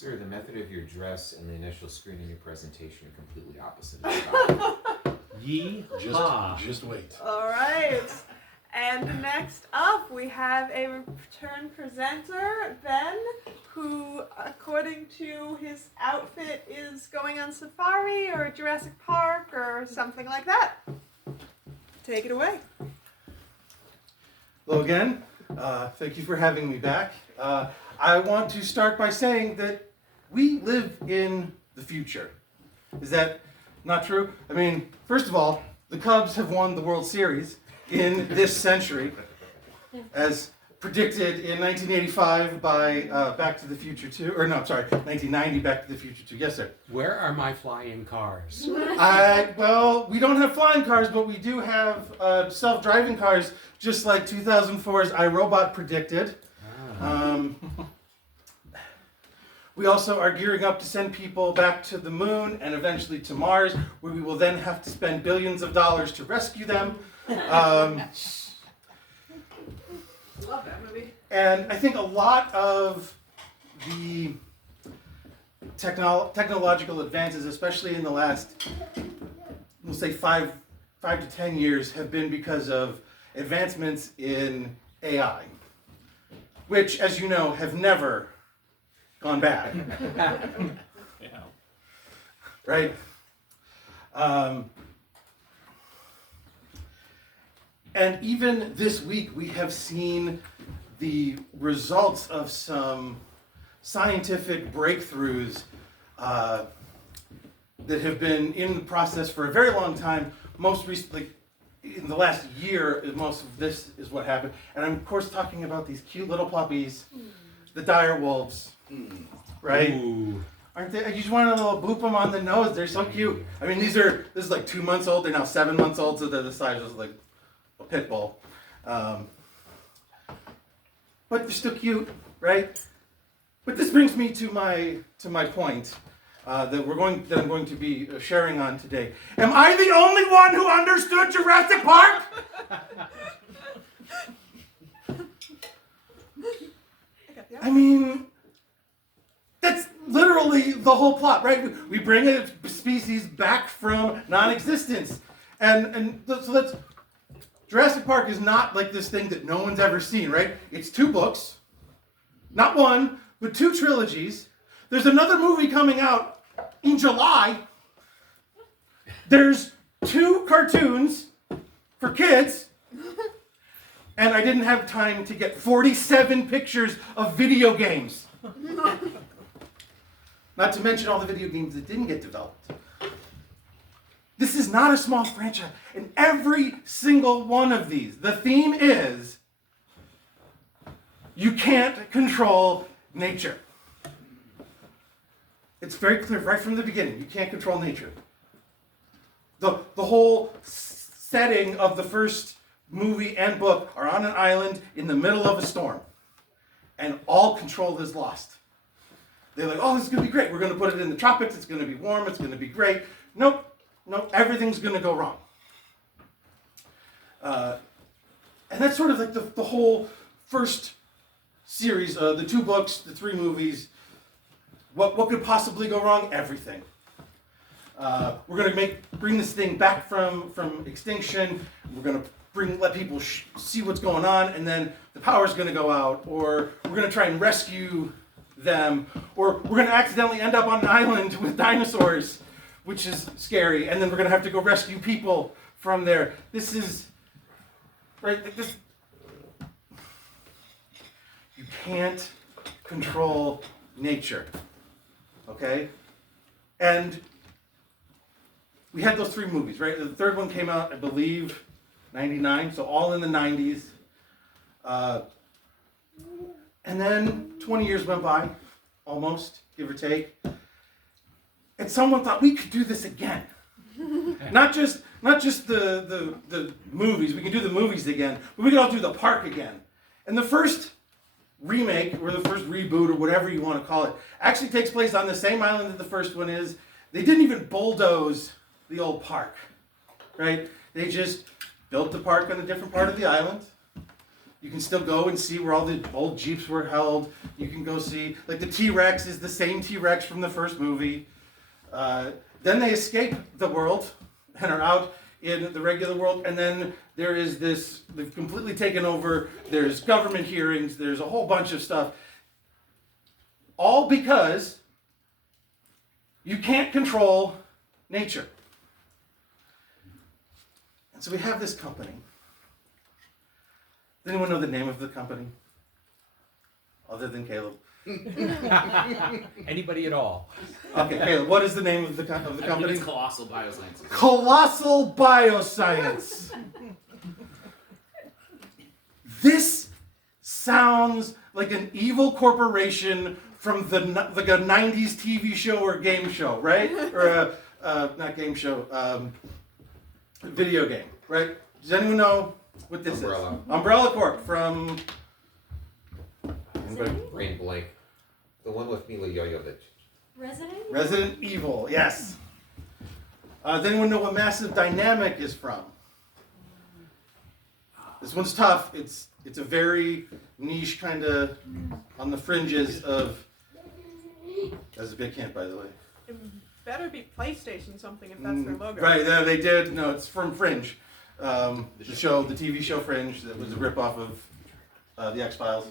Sir, the method of your dress and the initial screen in your presentation are completely opposite of Yee-haw. Just wait. All right. And next up, we have a return presenter, Ben, who, according to his outfit, is going on safari or Jurassic Park or something like that. Take it away. Hello again. Thank you for having me back. I want to start by saying that we live in the future. Is that not true? I mean, first of all, the Cubs have won the World Series in this century, as predicted in 1985 by Back to the Future 2, or no, I'm sorry, 1990 Back to the Future 2. Yes, sir. Where are my flying cars? Well, we don't have flying cars, but we do have self-driving cars, just like 2004's iRobot predicted. We also are gearing up to send people back to the moon and eventually to Mars, where we will then have to spend billions of dollars to rescue them. Love that movie. And I think a lot of the technological advances, especially in the last, we'll say 5 to 10 years, have been because of advancements in AI, which, as you know, have never gone bad. Yeah. Right? And even this week, we have seen the results of some scientific breakthroughs that have been in the process for a very long time. Most recently, in the last year, most of this is what happened. And I'm, of course, talking about these cute little puppies, the dire wolves, right? Ooh. Aren't they? You just want to little boop them on the nose. They're so cute. I mean, this is like 2 months old. They're now 7 months old, so they're the size of like a pit bull. But they're still cute, right? But this brings me to my point that I'm going to be sharing on today. Am I the only one who understood Jurassic Park? I mean, that's literally the whole plot, right? We bring a species back from non-existence, and so that's Jurassic Park is not like this thing that no one's ever seen, right? It's 2 books, not 1, but 2 trilogies. There's another movie coming out in July. There's 2 cartoons for kids. And I didn't have time to get 47 pictures of video games. Not to mention all the video games that didn't get developed. This is not a small franchise. In every single one of these, the theme is you can't control nature. It's very clear right from the beginning. You can't control nature. The whole setting of the first movie and book are on an island in the middle of a storm. And all control is lost. They're like, oh, this is going to be great. We're going to put it in the tropics. It's going to be warm. It's going to be great. Nope, everything's going to go wrong. And that's sort of like the whole first series, the 2 books, the 3 movies. What could possibly go wrong? Everything. We're going to bring this thing back from extinction. We're going to let people see what's going on, and then the power's going to go out, or we're going to try and rescue them, or we're going to accidentally end up on an island with dinosaurs, which is scary, and then we're going to have to go rescue people from there. This is, right, you can't control nature, okay? And we had those 3 movies, right? The 3rd one came out, I believe, 99, so all in the 90s. And then 20 years went by, almost, give or take. And someone thought we could do this again. Not just the movies, we can do the movies again, but we can also do the park again. And the first remake, or the first reboot, or whatever you want to call it, actually takes place on the same island that the first one is. They didn't even bulldoze the old park, right? They just built the park on a different part of the island. You can still go and see where all the old Jeeps were held. You can go see, like the T-Rex is the same T-Rex from the first movie. Then they escape the world and are out in the regular world. And then there is this, they've completely taken over. There's government hearings. There's a whole bunch of stuff. All because you can't control nature. And so we have this company. Does anyone know the name of the company? Other than Caleb? Anybody at all? Okay, Caleb, what is the name of the company? It's Colossal Biosciences. Colossal Bioscience. This sounds like an evil corporation from like a 90s TV show or game show, right? Or not game show, video game, right? Does anyone know what this Umbrella. is? Umbrella Corp from... Brain blank. The one with Mila Jovovich. Resident Evil, yes. Does anyone know what Massive Dynamic is from? This one's tough. It's a very niche kind of on the fringes of... That's a big hint, by the way. It better be PlayStation something if that's their logo. Right, they did. No, it's from Fringe. The TV show Fringe that was a ripoff of the X-Files.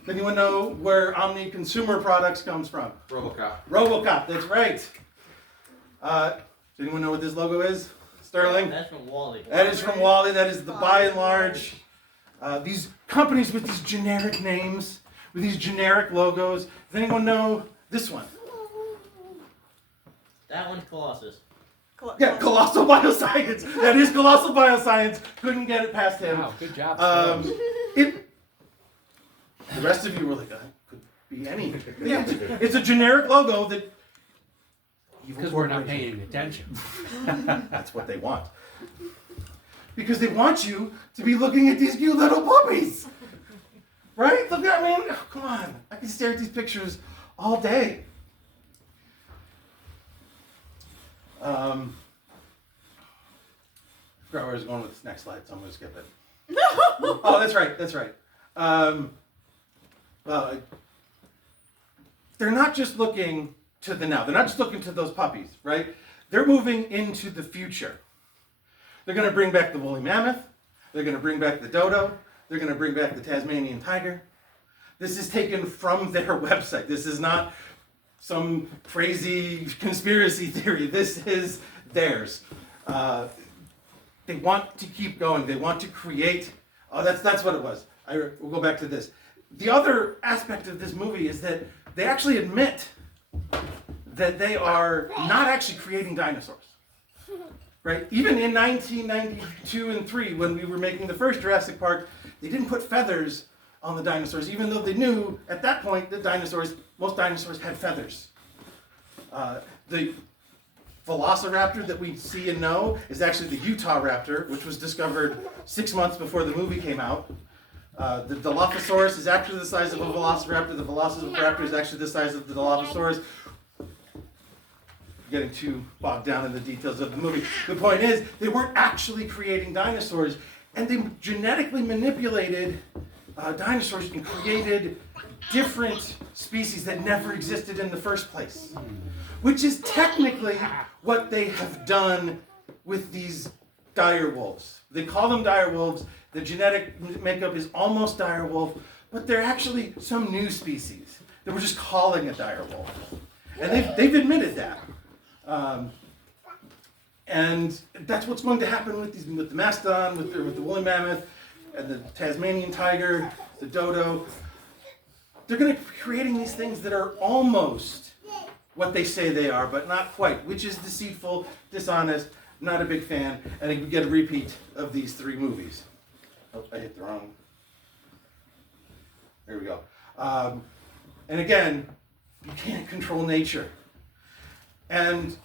Does anyone know where Omni Consumer Products comes from? RoboCop. That's right. Does anyone know what this logo is? Sterling? That's from Wally. That is from Wally. That is the by and large. These companies with these generic names, with these generic logos. Does anyone know this one? That one's Colossus. Yeah, Colossal Bioscience. That is Colossal Bioscience. Couldn't get it past him. Wow, good job. The rest of you were like, could be any. Yeah, it's a generic logo that. Because we're not paying attention. That's what they want. Because they want you to be looking at these cute little puppies. Right? Look at, come on. I can stare at these pictures all day. I forgot where I was going with this next slide, so I'm going to skip it. Oh, that's right. Well, they're not just looking to the now. They're not just looking to those puppies, right? They're moving into the future. They're going to bring back the woolly mammoth. They're going to bring back the dodo. They're going to bring back the Tasmanian tiger. This is taken from their website. This is not some crazy conspiracy theory. This is theirs. They want to keep going. They want to create. Oh, that's what it was. We'll go back to this. The other aspect of this movie is that they actually admit that they are not actually creating dinosaurs. Right? Even in 1992 and 3, when we were making the first Jurassic Park, they didn't put feathers on the dinosaurs, even though they knew at that point that most dinosaurs had feathers. The Velociraptor that we see and know is actually the Utah Raptor, which was discovered 6 months before the movie came out. The Dilophosaurus is actually the size of a Velociraptor. The Velociraptor is actually the size of the Dilophosaurus. Getting too bogged down in the details of the movie. The point is, they weren't actually creating dinosaurs, and they genetically manipulated dinosaurs and created different species that never existed in the first place. Which is technically what they have done with these dire wolves. They call them dire wolves. The genetic makeup is almost dire wolf, but they're actually some new species that we're just calling a dire wolf. And they've admitted that. And that's what's going to happen with the mastodon, with the woolly mammoth, and the Tasmanian tiger, the dodo. They're going to be creating these things that are almost what they say they are, but not quite, which is deceitful, dishonest, not a big fan, and we get a repeat of these 3 movies. Oh, I hit the wrong. There we go. And again, you can't control nature. And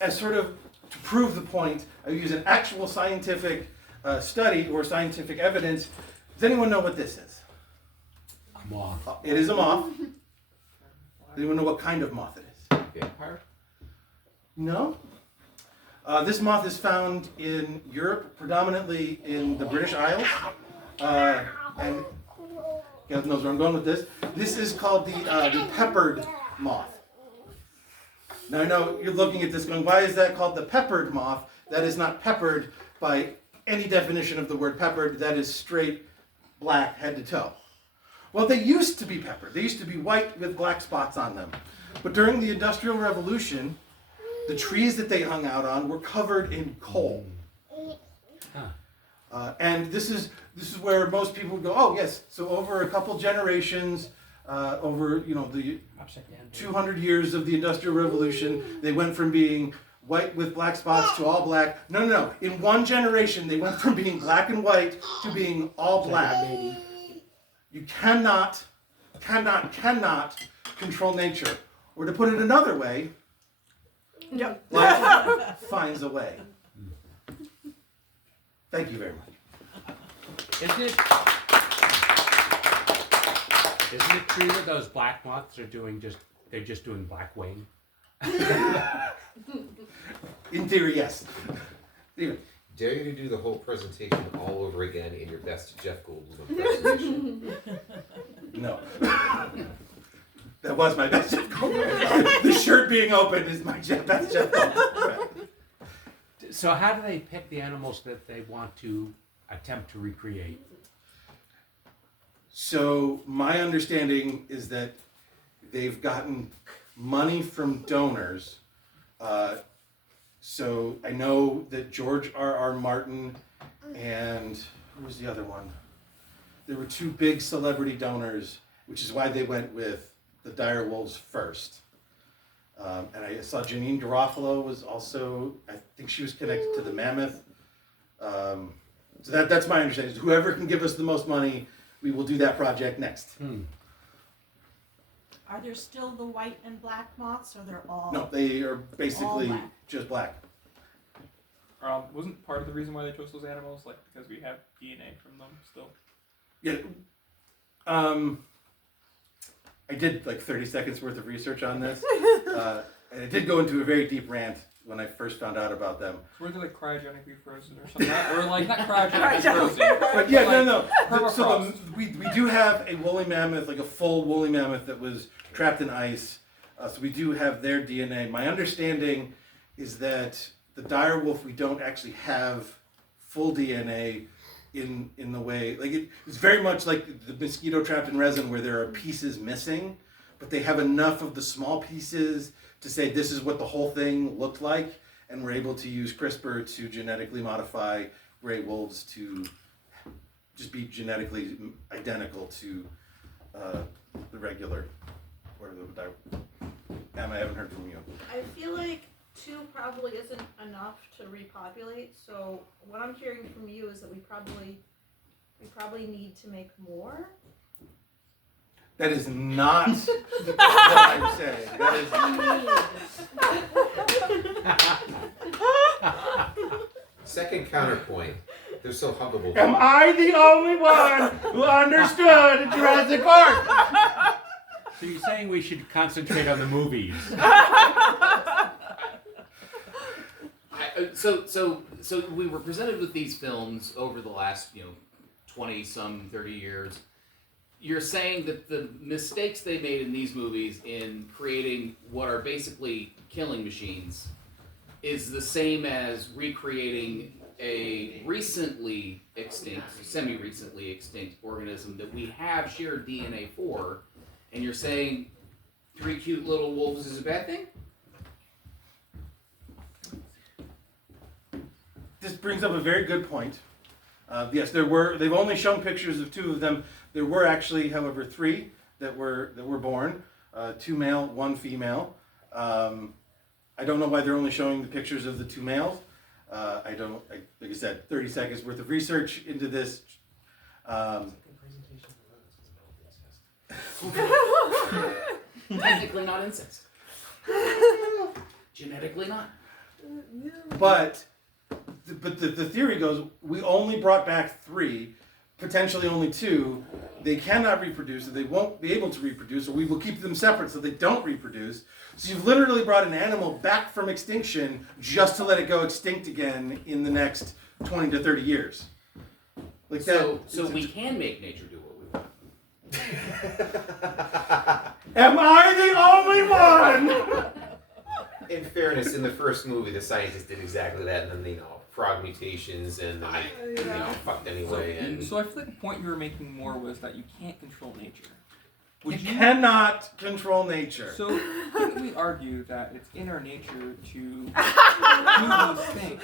as sort of to prove the point, I use an actual scientific study or scientific evidence. Does anyone know what this is? A moth. It is a moth. Does anyone know what kind of moth it is? Vampire? No. This moth is found in Europe, predominantly in the British Isles. And Gav knows where I'm going with this. This is called the peppered moth. Now I know you're looking at this going, why is that called the peppered moth? That is not peppered by any definition of the word peppered. That is straight black head to toe. Well, they used to be peppered. They used to be white with black spots on them. But during the Industrial Revolution, the trees that they hung out on were covered in coal. And this is where most people go, oh yes, so over a couple generations, over the 200 years of the Industrial Revolution, they went from being white with black spots to all black. No. In one generation, they went from being black and white to being all black. You cannot control nature. Or to put it another way, life finds a way. Thank you very much. Isn't it true that those black moths are they're just doing black wing? In theory, yes. Anyway. Dare you to do the whole presentation all over again in your best Jeff Goldblum presentation? No. That was my best Jeff Goldblum. The shirt being open is my best Jeff Goldblum. So how do they pick the animals that they want to attempt to recreate? So my understanding is that they've gotten money from donors. So I know that George R.R. Martin and who was the other one? There were two big celebrity donors, which is why they went with the dire wolves first. And I saw Janine Garofalo was also, I think she was connected to the mammoth. So that's my understanding. Whoever can give us the most money, we will do that project next. Are there still the white and black moths, or they're all? No, they are basically black. just black. Wasn't part of the reason why they chose those animals because we have DNA from them still? Yeah. I did 30 seconds worth of research on this, and it did go into a very deep rant when I first found out about them. So were they cryogenically frozen or something? Or not cryogenically frozen. But yeah, no. So we do have a woolly mammoth, a full woolly mammoth that was trapped in ice. So we do have their DNA. My understanding is that the dire wolf, we don't actually have full DNA in the way, it's very much like the mosquito trapped in resin where there are pieces missing, but they have enough of the small pieces to say this is what the whole thing looked like, and we're able to use CRISPR to genetically modify gray wolves to just be genetically identical to the regular, or the Em, I haven't heard from you. I feel like 2 probably isn't enough to repopulate. So what I'm hearing from you is that we probably need to make more. That is not what I'm saying. That is. Second counterpoint. They're so huggable. Am I the only one who understood Jurassic Park? So you're saying we should concentrate on the movies? So we were presented with these films over the last 20-some 30 years. You're saying that the mistakes they made in these movies in creating what are basically killing machines is the same as recreating a recently extinct, semi-recently extinct organism that we have shared DNA for, and you're saying 3 cute little wolves is a bad thing? This brings up a very good point. Yes, they've only shown pictures of 2 of them. There were actually, however, 3 that were born, 2 male, 1 female. I don't know why they're only showing the pictures of the 2 males. Like I said, 30 seconds worth of research into this. Technically not incest. Genetically not. But the theory goes, we only brought back 3, potentially only 2. They cannot reproduce, or they won't be able to reproduce, or we will keep them separate so they don't reproduce. So you've literally brought an animal back from extinction just to let it go extinct again in the next 20 to 30 years. Like So that. we can make nature do what we want. Am I the only one? In fairness, in the first movie, the scientists did exactly that, and then frog mutations, and fucked anyway. And So I feel like the point you were making more was that you can't control nature. Would You cannot control nature. So couldn't we argue that it's in our nature to do these things?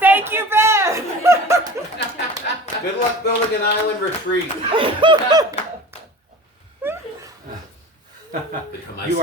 Thank you, Ben. good luck building an island retreat. You